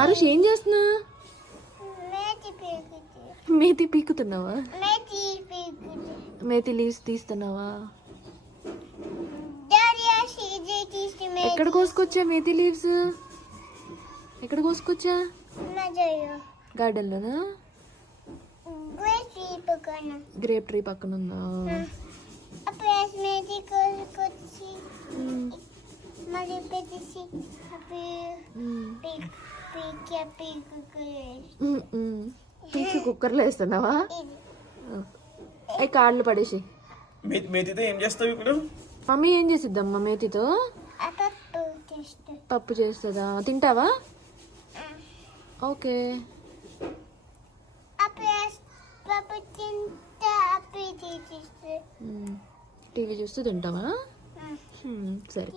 ఆరుష్ ఏం చేస్తున్నా? మేతి పీకుతున్నావా? మేతి లీవ్స్ తీస్తున్నావా? ఎక్కడ కోసుకొచ్చా మేతి లీవ్స్? ఎక్కడ కోసుకొచ్చా? గార్డెన్ లోనా? గ్రేప్ ట్రీ పక్కన ఉందా? పీకి కుక్కర్లో వేస్తున్నావా? అవి కాళ్ళు పడేసి. మేతితో ఏం చేస్తావు ఇప్పుడు? మమ్మీ ఏం చేసిద్దమ్మా మేతితో? పప్పు చేస్తుందా? తింటావా? ఓకే. టీవీ చూస్తూ తింటావా? సరే.